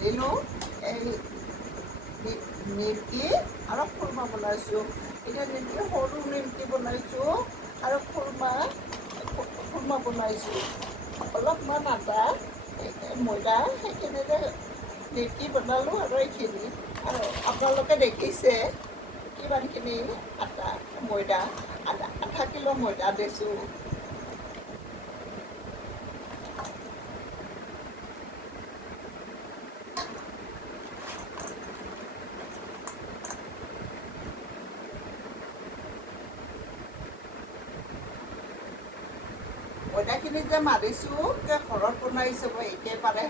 মাৰিলোঁ এই নিমকি আৰু খুৰমা বনাইছোঁ। এতিয়া নিমকি সৰু নিমকি বনাইছোঁ আৰু খুৰমা বনাইছোঁ। অলপমান আটা ময়দা সেইখিনিৰে নিমকি বনালোঁ আৰু এইখিনি আৰু আপোনালোকে দেখিছে কিমানখিনি ময়দা আধা কিলো ময়দা দিছোঁ। ময়দাখিনি যে মাৰিছোঁ ঘৰত বনাইছোঁ মই একেবাৰে